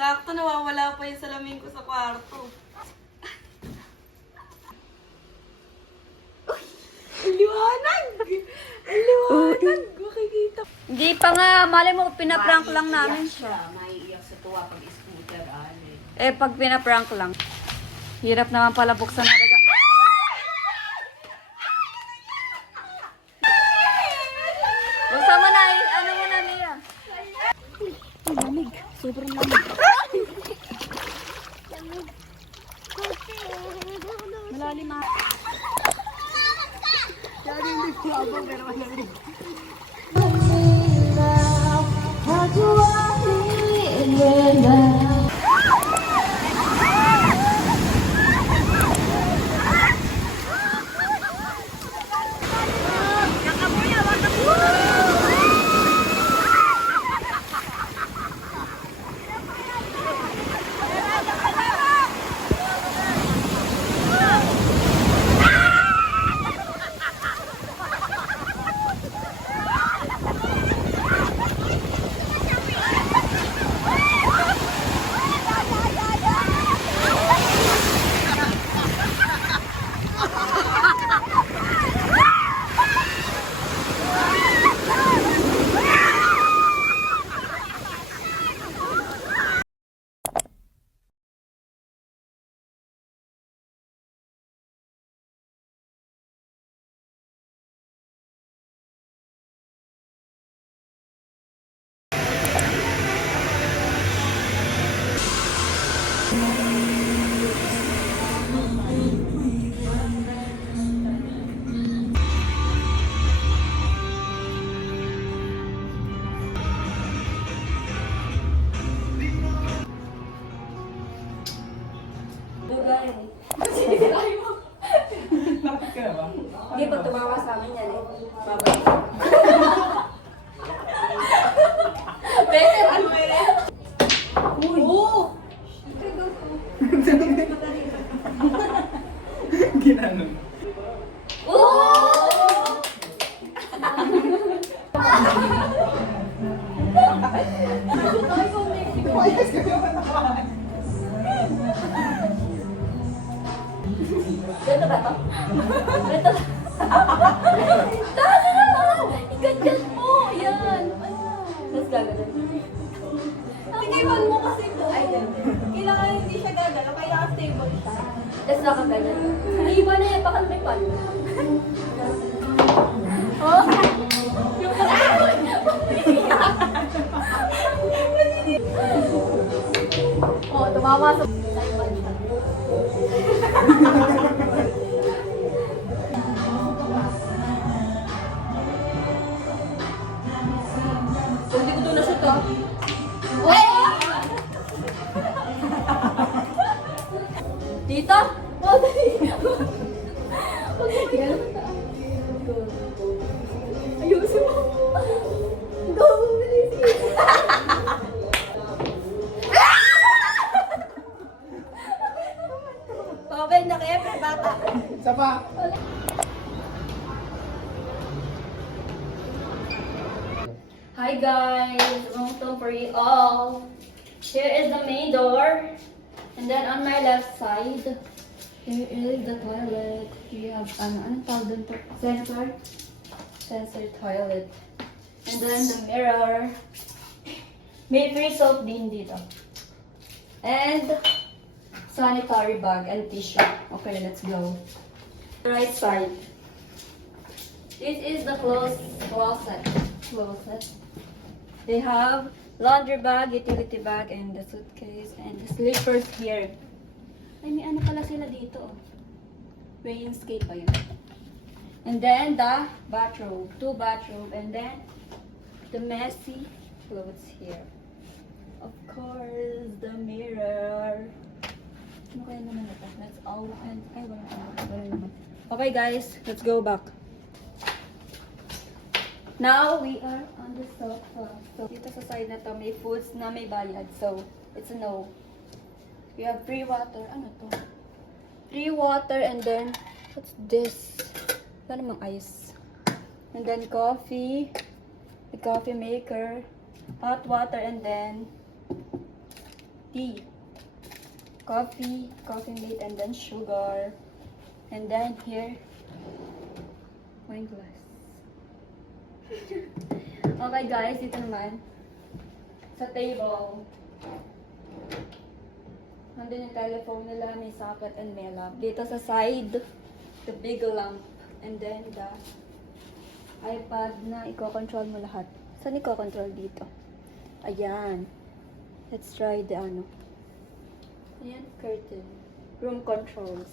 Sakto nawawala pa yung salamin ko sa kwarto. Ang liwanag! Ang liwanag! Makikita. Hindi pa nga, malay mo, pinaprank lang namin siya. Maiiyak sa tuwa pag scooter, ale. Eh, pag pinaprank lang. Hirap naman pala buksan na daga. Buksan mo na, ano mo na, Mia? Ay, lamig. Sobrang lamig. Malalim ah. Hindi pa tumawa sa amin yan eh. Babalik. Better, ano eh? Uy! Oo! Ginanon. Ganito ba to? Ganito ba? Ganyan mo! Yan! Tapos gagawin. Tiniwan mo kasi ito. Ay, kailangan hindi siya gagalaw, kailangan stable siya. Tapos nakaganyan. Iba na yan, baka may pan. Oh? Yung oh, tumawa sa pan siya. Hindi ko doon na shoot ah. Tita? Oh, dali. Ayusin mo. Go, bilis. Pabay na kaya, pero bata. Isa pa. Hi guys, welcome for you all. Here is the main door, and then on my left side, here is the toilet. You have anong tawag dun to? Sensor toilet. And then the mirror. May free soap din dito. And sanitary bag and tissue. Okay, let's go. Right side. This is the closet. They have laundry bag, utility bag, and the suitcase, and the slippers here. Ay, may ano pala sila dito. Oh. Weighing scale pa yun. And then the bathrobe. 2 bathrobe. And then the messy clothes here. Of course, the mirror. Ano kaya naman ito? That's all. Ay, wala naman. Okay guys, let's go back. Now, we are on the sofa. So, dito sa side na to, may foods na may bayad. So, it's a no. We have free water. Ano to? Free water and then, what's this? Ano namang ice? And then coffee. The coffee maker. Hot water and then tea, coffee mate, and then sugar. And then here, wine glass. Okay guys, dito naman, sa table, nandun yung telephone nila, may socket and may lamp. Dito sa side, the big lamp. And then the iPad na i-control mo lahat. Saan i-control dito? Ayan. Let's try the ano. Ayan, curtain. Room controls.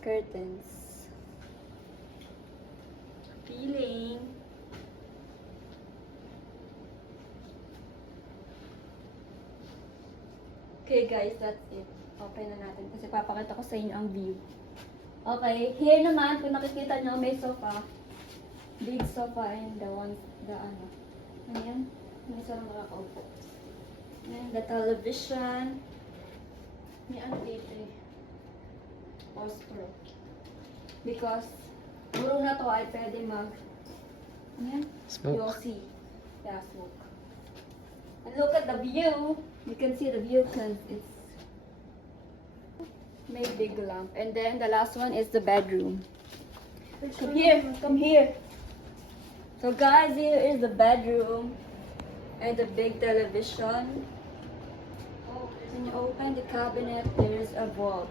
Curtains. Feeling. Okay guys, that's it. Open na natin kasi papakita ko sa inyo ang view. Okay, here naman, kung nakikita nyo, may sofa. Big sofa and the ano. Ayan, may isa lang makakaupo. And the television. May ano dito eh. Poster. Because, puro na to ay pwede ayan, Smoke. you'll see. Yeah, smoke. And look at the view. You can see the view because it's made big lamp. And then the last one is the bedroom. Come here, come here. So guys, here is the bedroom and the big television. When you open the cabinet, there's a vault.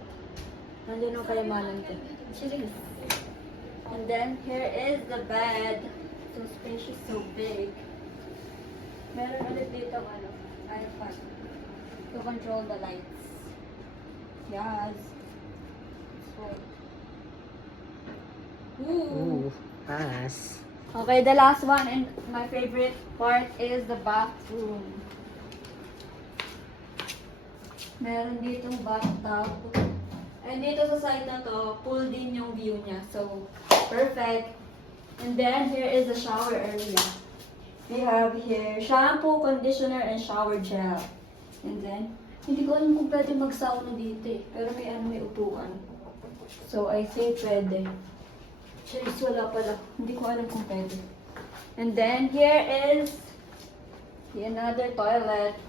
Nandiyan ang kayamanan ko. Cheers. And then here is the bed. So spacious, so big. Meron ulit dito iPad to control the lights. Yes. Right. Ooh. Ooh, pass. Okay, the last one and my favorite part is the bathroom. Meron ditong bathtub. And dito sa side na to, pool din yung view niya. So, perfect. And then, here is the shower area. We have here shampoo, conditioner, and shower gel. And then, hindi ko alam kung pwede mag-sauna dito eh. Pero may upuan. So, I think pwede. Cheers, wala pala. Hindi ko alam kung pwede. And then, here is another toilet.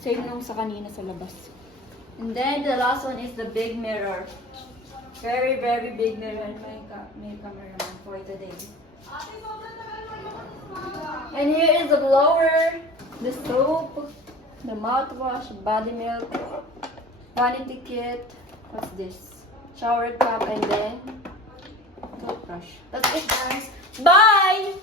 Same nung sa kanina sa labas. And then, the last one is the big mirror. Very, very big mirror. And may cameraman for today. And here is the blower, the soap, the mouthwash, body milk, vanity kit. What's this? Shower cap, and then toothbrush. That's it, guys. Bye!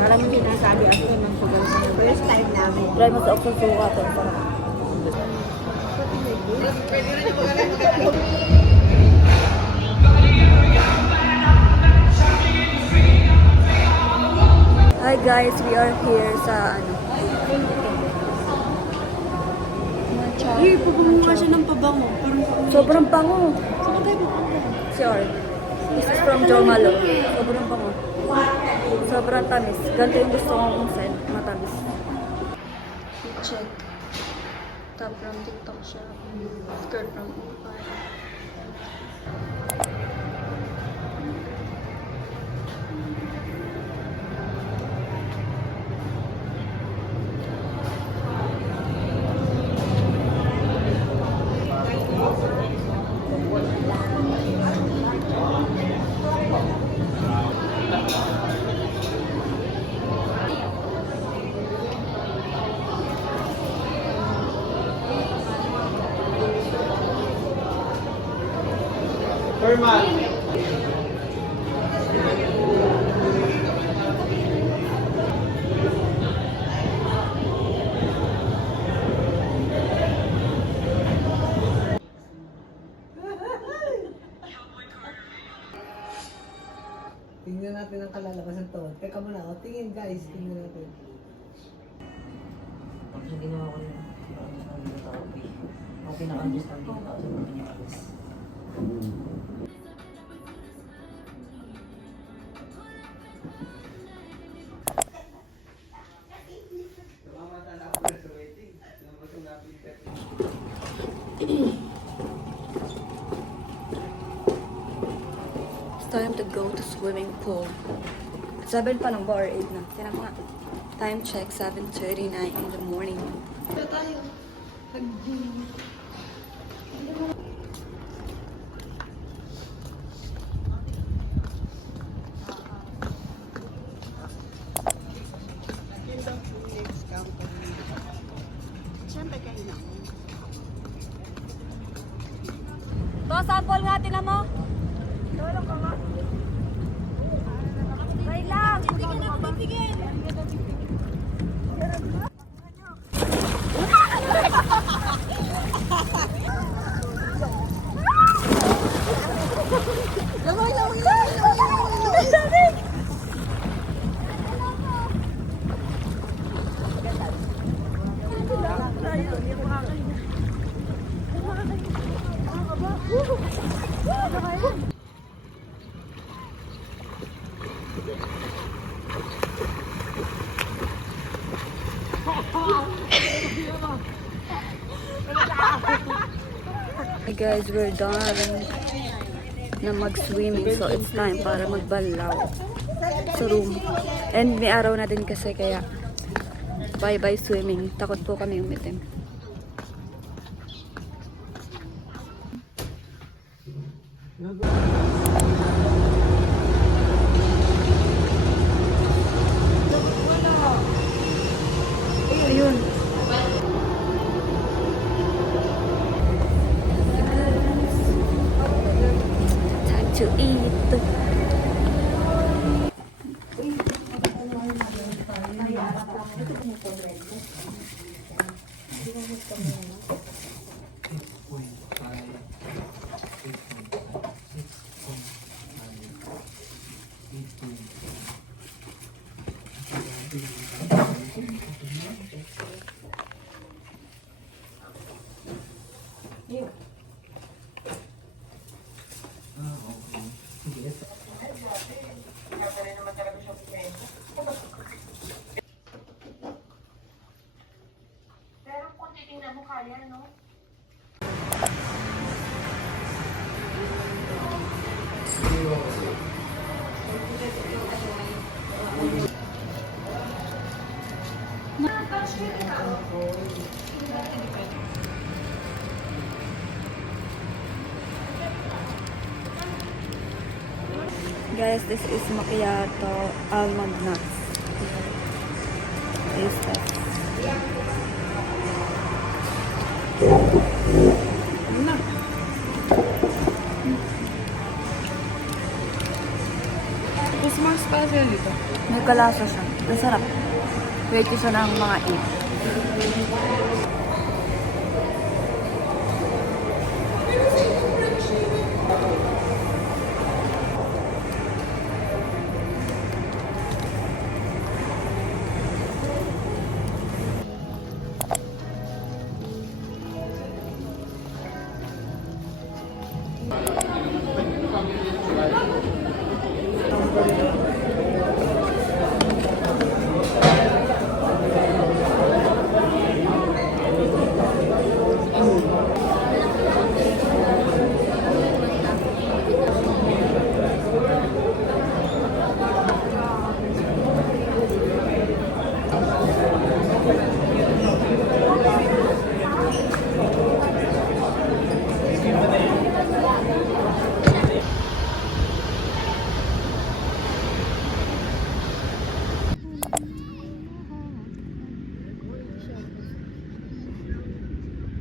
Parang hindi nasabi ako ng pagkakas. First time namin. Try mo sa okso suka to. Sarap. Hi guys, we are here sa matcha. Pupunga siya ng pabango. Sobrang bango. Saan tayo pupunta? Sorry. This is from Jo Malo. Sobrang bango. Sobrang tamis. Ganito yung gusto kong scent. Matamis. Check. Top from TikTok siya. Skirt from Empire. Tingnan natin ang kalalabas ng tawad. Teka muna, o tingin guys, tingnan natin. Pag hindi na ako yun, hindi na tao. Ako pinaka-understand yung tao sa mga niya alas. It's time to go to swimming pool. 7 pa lang ba or 8 na? Tinan mo nga. Time check, 7:39 in the morning. To, sample nga, tinan mo. Tulong ka nga. Wait lang. Titigin ako, titigin. Hey guys, we're done na mag-swimming, so it's time para magbalaw sa room. And may araw na din kasi, kaya bye-bye swimming. Takot po kami umitim. Ayun. Time to eat. Guys, this is macchiato almond nuts. Taste test. Mas more special dito. May kalasa siya. Masarap. Pwede siya ng mga 8.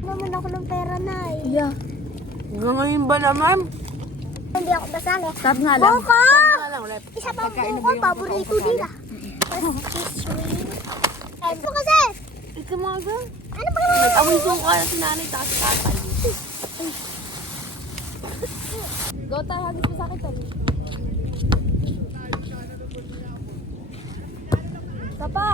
Naman ako ng pera na eh. Yeah. Hanggang ngayon ba naman? Hindi ako basali. Stop nga lang. Buko! Alam ulit. Isa pa buko, paborito nila. Ano kasi? Ito mga gan. Ano ba naman? Nag-awin ko kaya si nanay tapos tatay. Go tayo, hagis mo sa akin tayo. Sapa!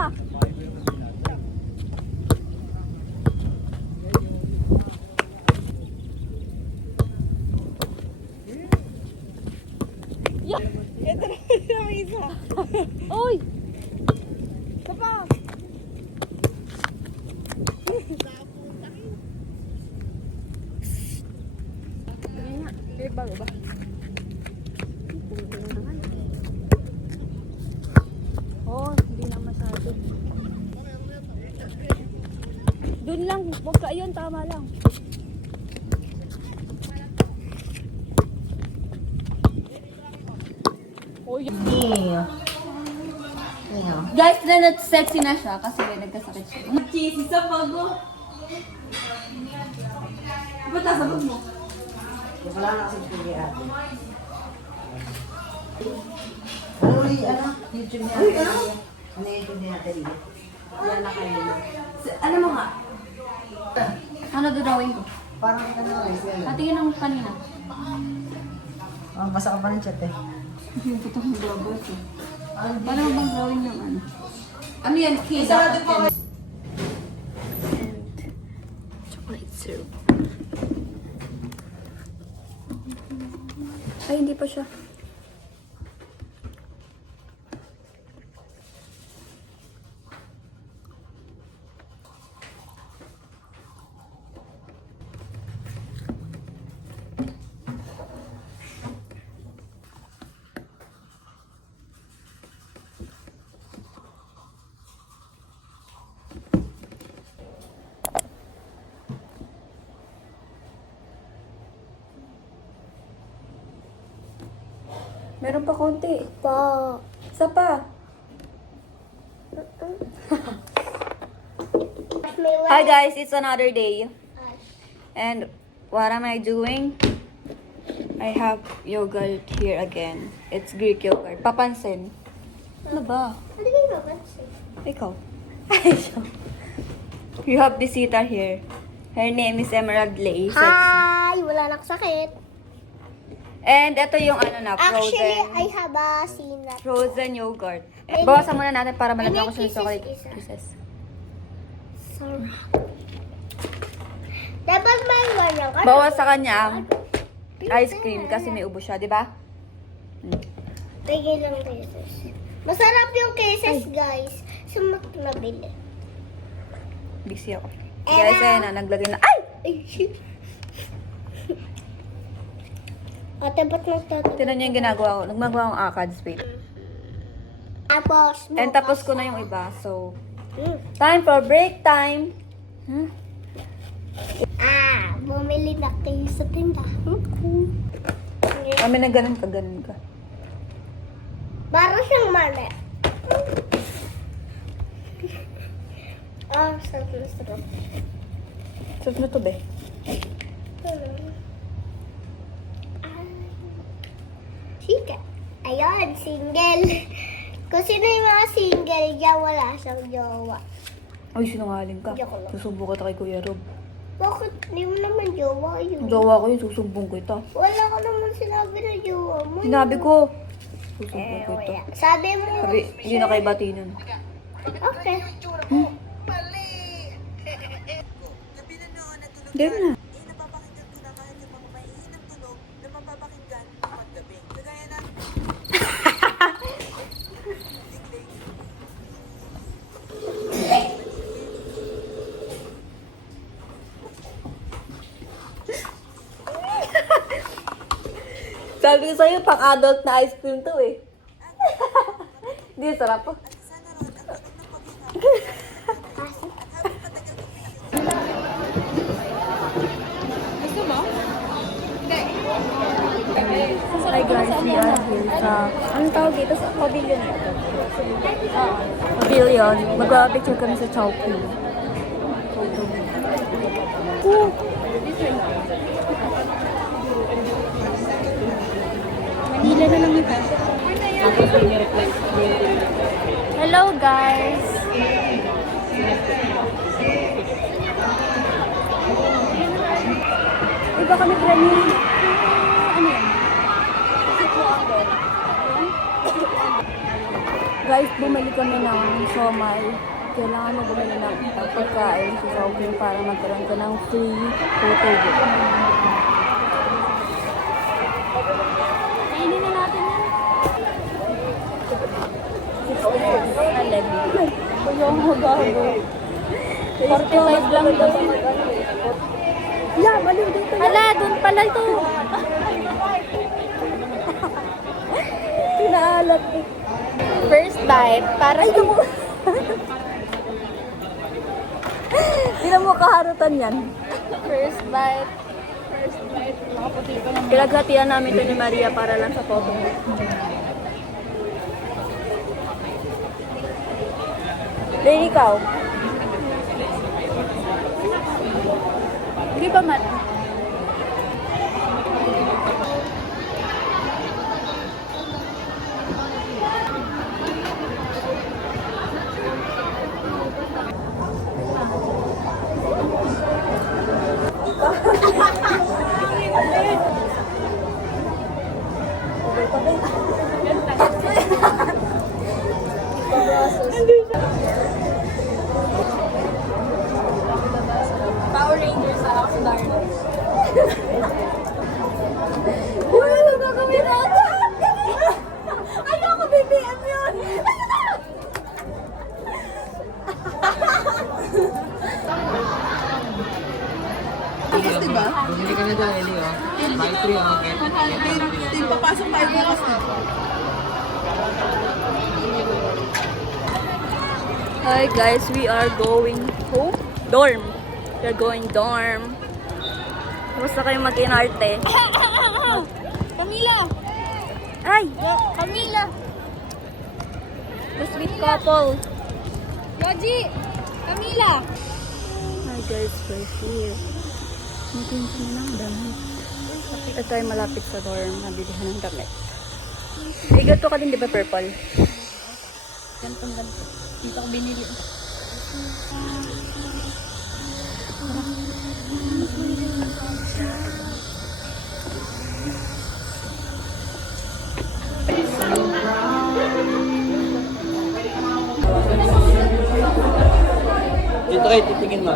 Yeah. Ito na isa. Uy! Sapa! Bago ba? Oh, hindi na masyado. Doon lang, huwag ka yun, tama lang. Oh, yun. Guys, then sexy na siya kasi nagkasakit siya. Cheesy sa bago. Ba't nasa bag mo? Wala na kasi pili ate. Ano uli, ano? YouTube niya. Ano YouTube niya natin? Yan na kayo. Ano mo nga? Ano drawing ko? Parang ano, yan. Patingin ng kanina. Oh, basa ka pa ng chat eh. Yung putang drawing ko. Paano bang drawing ng ano? Ano yan? Kiss? Chocolate syrup. Ay, hindi pa siya. Meron pa konti. Pa. Isa pa. Hi guys, it's another day. And what am I doing? I have yogurt here again. It's Greek yogurt. Papansin. Ano ba? Ano ba yung mapansin? Ikaw. Ay, siya. You have visitor here. Her name is Emerald Lay. Hi! Wala na sakit. And ito yung ano na, Actually, frozen. I have a sinat. Frozen yogurt. Ay, Bawasan muna natin para malagyan ko Ay, siya ng kisses chocolate isa. kisses. Sarap. Dapat may ganyan ka. Bawas sa kanya ang ice cream kasi may ubo siya, di ba? Tigil lang cases. Masarap yung cases, guys. Sumak na bili. Busy ako. Guys, ayun na, naglagay na. Ay! Ay, shit. Ate, ba't nagtatapos? Tinan niyo yung ginagawa ko. Nagmagawa akong ACADS, wait. Tapos, And tapos ko na yung iba. So, Hmm. time for break time. Huh? Bumili na kayo sa tindahan ko. Kami na ganun ka. Para siyang mali. Sarap na sarap. Sarap na to, be. Chika. Ayun, single. Kung sino yung mga single dyan, wala siyang jowa. Ay, sinungaling ka. Joke lang. Susumbong kita kay Kuya Rob. Bakit? Hindi mo naman jowa yun. Ang jowa ko yun, susumbong kita. Wala ka naman sinabi na jowa mo. Sinabi ko. Susumbong kita. Wala. Sabi mo. Sabi, hindi na kayo bati nun. Okay. Hindi na. Sabi ko sa'yo, pang-adult na ice cream to eh. Hindi, sarap po. Hi guys, we are here sa, anong tawag dito? Sa pavilion ito. Pavilion. Magpapicture kami sa Chowking. Manila na lang ito. Hello guys! Iba kami training. Guys, bumili kami ng siomay. Kailangan mo bumili ng pagkain sa Sobrang para magkaroon ka ng free photo book. Kainin na natin yan. Yung magago. 45 lang daw. Yeah, baliw dito. Hala, doon pala ito. Pinaalat. First bite, para ito mo. Hindi mo kaharutan yan. First bite. First bite. Pinaghatian namin ito ni Maria para lang sa photo. Then ikaw? Hindi pa man. Power Rangers sa Oxnard. Uy, ano gagawin natin? Ayoko, BBM yun! Yes, diba? Bumili ka na dyan, Eli, oh. Buy 3, oh. Yung papasok tayo bukas na. Hi guys, we are going home. Dorm. We are going dorm. Basta kayo mag-inarte. Camila! Ay! Camila! The sweet couple. Yoji! Camila! Hi guys, we're here. Meeting kami ng damit. Ito tayo malapit sa dorm. Nabilihan ng damit. Ay, ganito ka din, di ba, purple? Ganito. Dito ko binili. Dito kayo, titingin mo.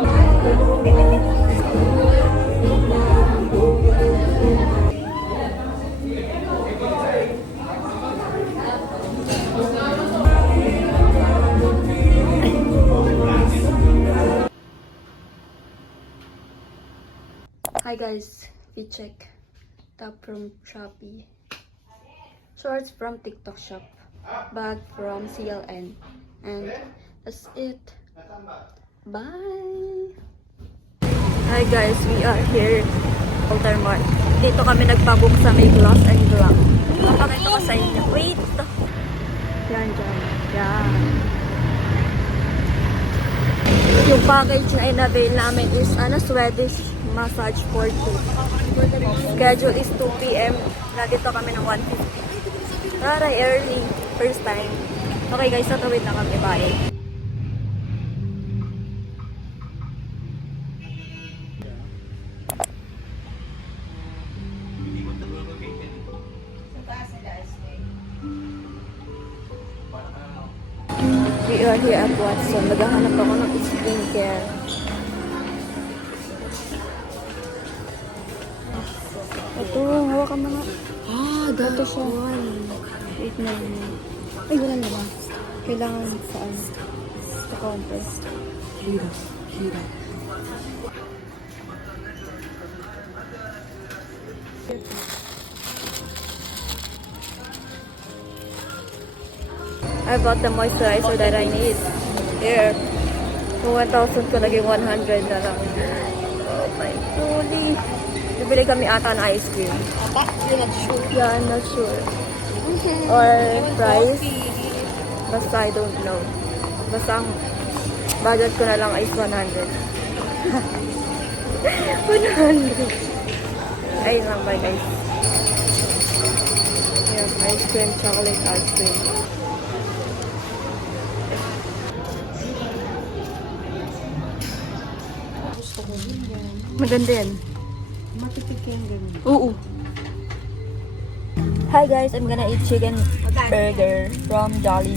Hi guys, we check. Top from Shopee. Shorts from TikTok shop. Bag from CLN. And that's it. Bye! Hi guys, we are here Walter Mart. Dito kami nagpabook sa may gloss and glam. Papakita ko sa inyo. Wait! Yan, dyan. Yan. Yung package na in-avail namin is Swedish massage for 2. Schedule is 2 p.m. Nandito kami ng 1:50. Taray, early. First time. Okay guys, natawid na kami. Bye. We are here at Watson. Maghahanap ako ng skincare. Ito, hawakan mo nga. Ito siya. Wait na yun. Ay, wala naman. Kailangan saan? Sa counter. Hira. I bought the moisturizer that I need. Here. Kung 1,000 ko, naging 100 na lang. Oh my holy. Bibili kami ata ng ice cream. Ata? You're not sure? Yeah, I'm not sure. Or price. Basta I don't know. Basta ang budget ko na lang is 100. 100. Ayun lang ba guys. Yeah, ice cream, chocolate ice cream. Maganda yan. Matipid kayang ganun. Oo. Hi guys, I'm gonna eat chicken burger from Jollibee.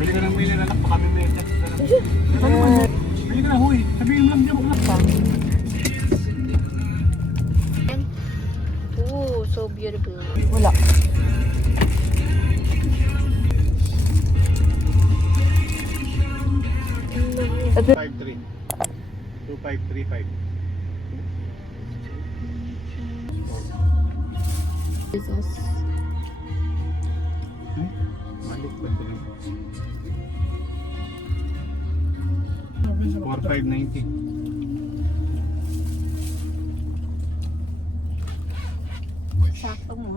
Bili ka ng may nilalak pa kami may chat ka lang. Bili ka na, huy. Sabihin mo lang dyan, bakla. Oh, so beautiful. Wala. Five 3. 2535. Jesus. Balik ba ito lang? 4590. Sakto mo.